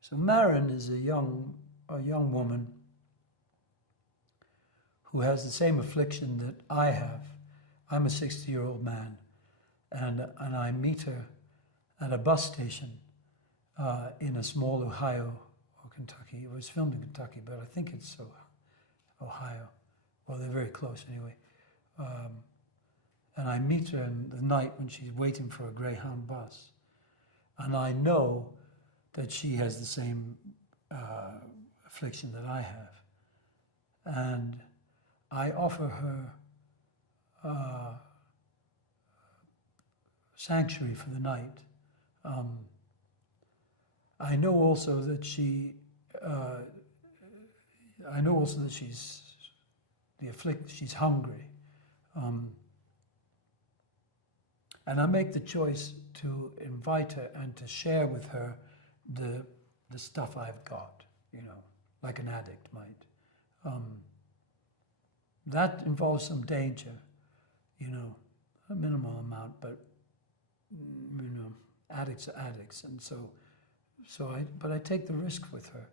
So Marin is a young woman who has the same affliction that I have. I'm a 60-year-old man, and I meet her at a bus station in a small Ohio or Kentucky. It was filmed in Kentucky, but I think it's Ohio. Well, they're very close anyway. And I meet her in the night when she's waiting for a Greyhound bus. And I know that she has the same affliction that I have. And I offer her sanctuary for the night. I know also that she's hungry. And I make the choice to invite her and to share with her the stuff I've got, like an addict might. That involves some danger, a minimal amount, but addicts are addicts, and but I take the risk with her.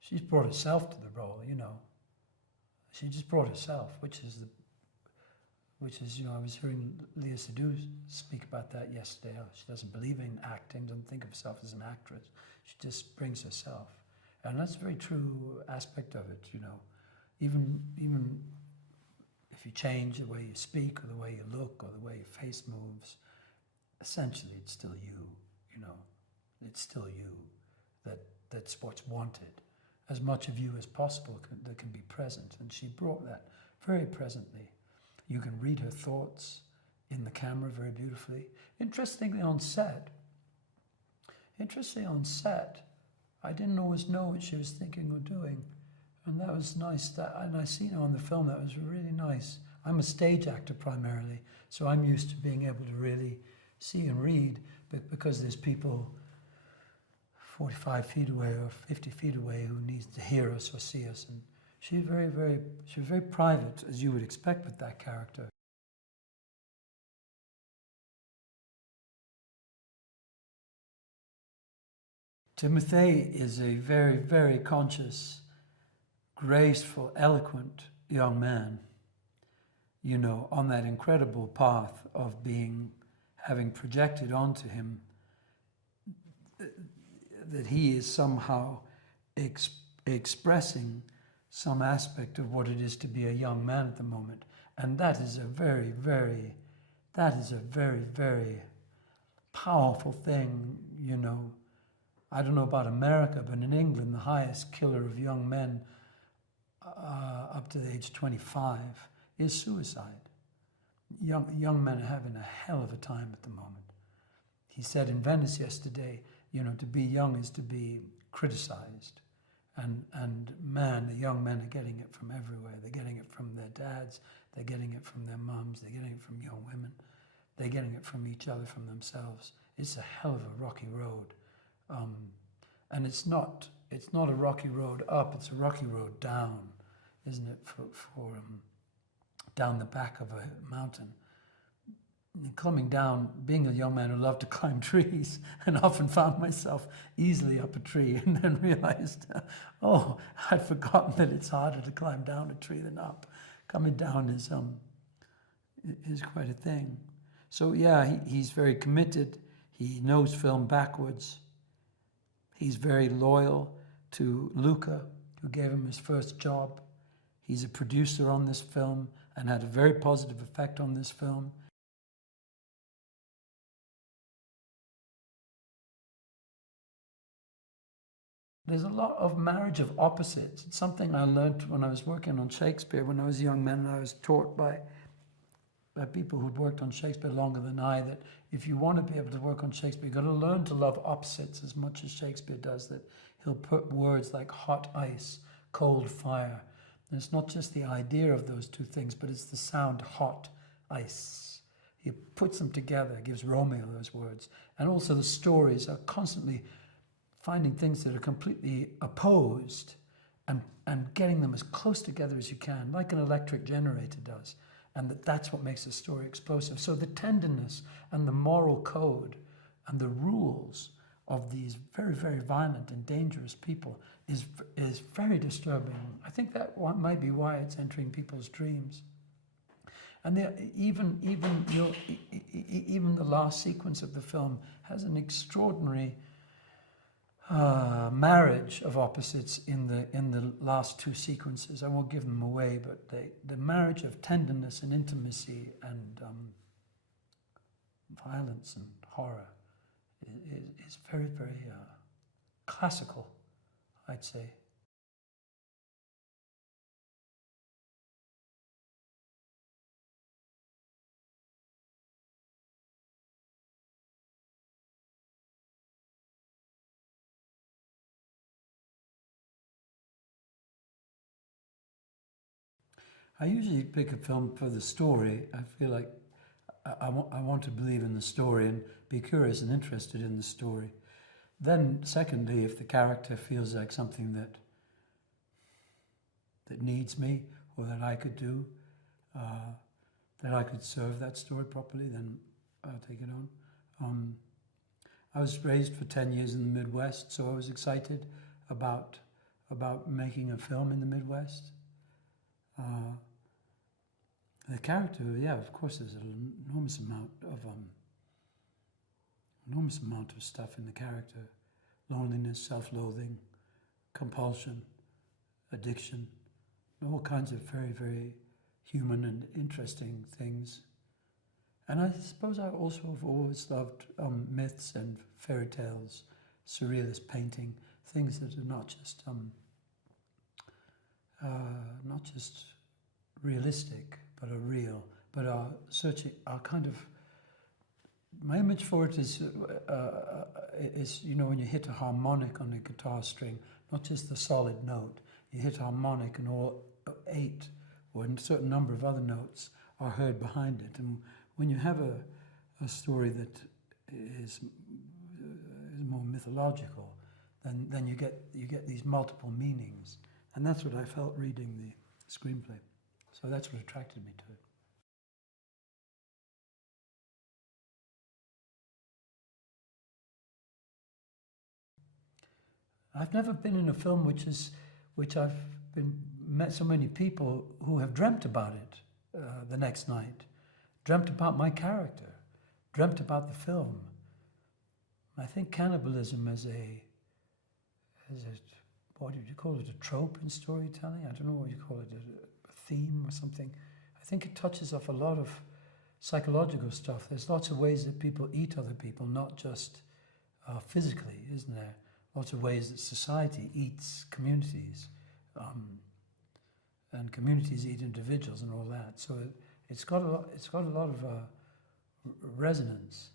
She's brought herself to the role, She just brought herself, which is, I was hearing Leah Seydoux speak about that yesterday. She doesn't believe in acting, doesn't think of herself as an actress. She just brings herself. And that's a very true aspect of it, Even if you change the way you speak or the way you look or the way your face moves, essentially it's still you, It's still you. That's what's wanted. As much of you as possible that can be present. And she brought that very presently. You can read her thoughts in the camera very beautifully. Interestingly on set, I didn't always know what she was thinking or doing. And that was nice. And I seen her on the film, that was really nice. I'm a stage actor primarily, so I'm used to being able to really see and read, but because there's people 45 feet away or 50 feet away who needs to hear us or see us. And she was very private, as you would expect with that character. Timothy is a very, very conscious, graceful, eloquent young man, on that incredible path of having projected onto him that he is somehow expressing some aspect of what it is to be a young man at the moment. And that is a very, very powerful thing, I don't know about America, but in England, the highest killer of young men up to the age 25 is suicide. Young men are having a hell of a time at the moment. He said in Venice yesterday, to be young is to be criticized. And man, the young men are getting it from everywhere. They're getting it from their dads, they're getting it from their mums, they're getting it from young women, they're getting it from each other, from themselves. It's a hell of a rocky road. And it's not a rocky road up, it's a rocky road down, isn't it, for down the back of a mountain. Coming down, being a young man who loved to climb trees, and often found myself easily up a tree, and then realized, I'd forgotten that it's harder to climb down a tree than up. Coming down is quite a thing. So yeah, he's very committed. He knows film backwards. He's very loyal to Luca, who gave him his first job. He's a producer on this film and had a very positive effect on this film. There's a lot of marriage of opposites. It's something I learned when I was working on Shakespeare. When I was a young man, and I was taught by people who'd worked on Shakespeare longer than I, that if you want to be able to work on Shakespeare, you've got to learn to love opposites as much as Shakespeare does, that he'll put words like hot ice, cold fire. And it's not just the idea of those two things, but it's the sound hot ice. He puts them together, gives Romeo those words. And also the stories are constantly finding things that are completely opposed and getting them as close together as you can, like an electric generator does. and that's what makes the story explosive. So the tenderness and the moral code and the rules of these very, very violent and dangerous people is very disturbing. I think that might be why it's entering people's dreams. And even the last sequence of the film has an extraordinary marriage of opposites in the last two sequences. I won't give them away, but the marriage of tenderness and intimacy and violence and horror is very, very classical, I'd say. I usually pick a film for the story. I feel like I want to believe in the story and be curious and interested in the story. Then, secondly, if the character feels like something that needs me or that I could do, that I could serve that story properly, then I'll take it on. I was raised for 10 years in the Midwest, so I was excited about making a film in the Midwest. The character, yeah, of course, there's an enormous amount of stuff in the character: loneliness, self-loathing, compulsion, addiction, all kinds of very, very human and interesting things. And I suppose I also have always loved myths and fairy tales, surrealist painting, things that are not just realistic, but are real, but are kind of. My image for it is when you hit a harmonic on a guitar string, not just the solid note. You hit harmonic, and all 8 or a certain number of other notes are heard behind it. And when you have a story that is more mythological, then you get these multiple meanings, and that's what I felt reading the screenplay. So that's what attracted me to it. I've never been in a film which I've met so many people who have dreamt about it the next night, dreamt about my character, dreamt about the film. I think cannibalism as a what did you call it, a trope in storytelling? I don't know what you call it, a theme or something. I think it touches off a lot of psychological stuff. There's lots of ways that people eat other people, not just physically, isn't there? Lots of ways that society eats communities, and communities eat individuals and all that. So it's got a lot of resonance.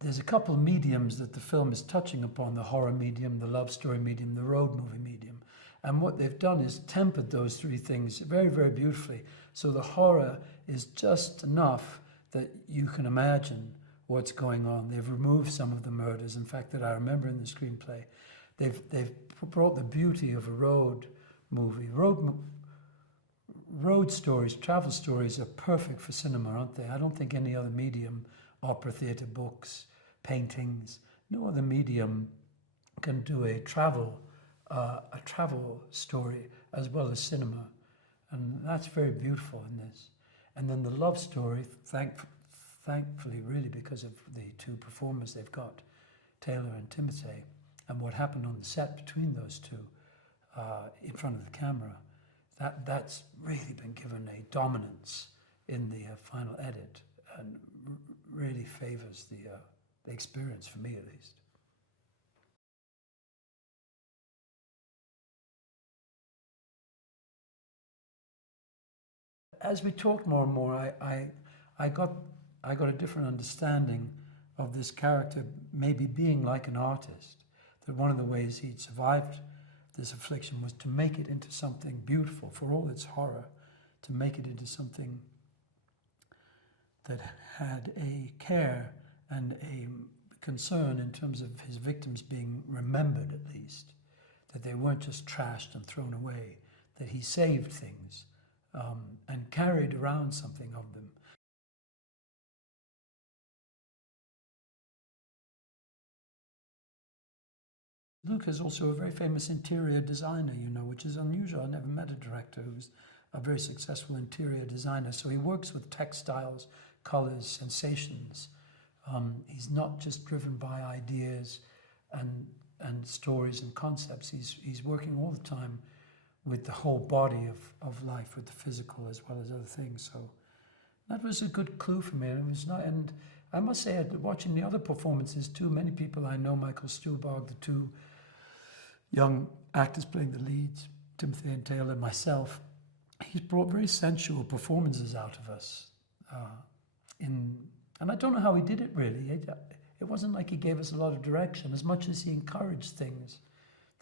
There's a couple of mediums that the film is touching upon: the horror medium, the love story medium, the road movie medium. And what they've done is tempered those 3 things very, very beautifully. So the horror is just enough that you can imagine what's going on. They've removed some of the murders, in fact, that I remember in the screenplay. They've brought the beauty of a road movie. Road stories, travel stories are perfect for cinema, aren't they? I don't think any other medium, opera, theatre, books, paintings, no other medium can do a travel story as well as cinema, and that's very beautiful in this. And then the love story, thankfully, really, because of the 2 performers they've got, Taylor and Timothy, and what happened on the set between those 2 in front of the camera, that's really been given a dominance in the final edit, and really favors the experience, for me at least. As we talked more and more, I got a different understanding of this character maybe being like an artist. That one of the ways he'd survived this affliction was to make it into something beautiful, for all its horror, to make it into something that had a care and a concern in terms of his victims being remembered, at least, that they weren't just trashed and thrown away, that he saved things and carried around something of them. Luke is also a very famous interior designer, you know, which is unusual. I never met a director who's a very successful interior designer. So he works with textiles, colors, sensations. He's not just driven by ideas and stories and concepts. He's working all the time with the whole body of life, with the physical as well as other things. So that was a good clue for me. It was not, and I must say, watching the other performances too, many people I know, Michael Stuhlbarg, the two young actors playing the leads, Timothy and Taylor, myself, he's brought very sensual performances out of us. And I don't know how he did it, really. It wasn't like he gave us a lot of direction, as much as he encouraged things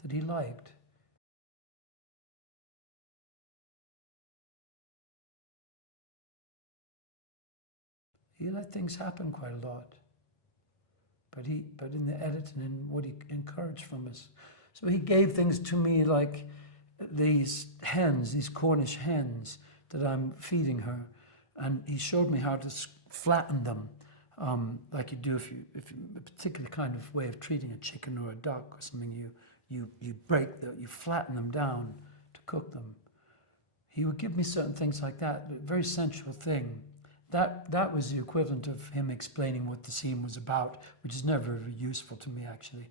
that he liked. He let things happen quite a lot. But in the editing and what he encouraged from us. So he gave things to me like these hens, these Cornish hens that I'm feeding her. And he showed me how to flatten them, like you do if you a particular kind of way of treating a chicken or a duck or something. You flatten them down to cook them. He would give me certain things like that, a very sensual thing. That was the equivalent of him explaining what the scene was about, which is never very useful to me, actually,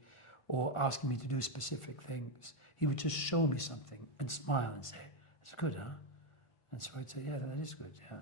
or asking me to do specific things. He would just show me something and smile and say, "That's good, huh?" And so I'd say, "Yeah, that is good, yeah."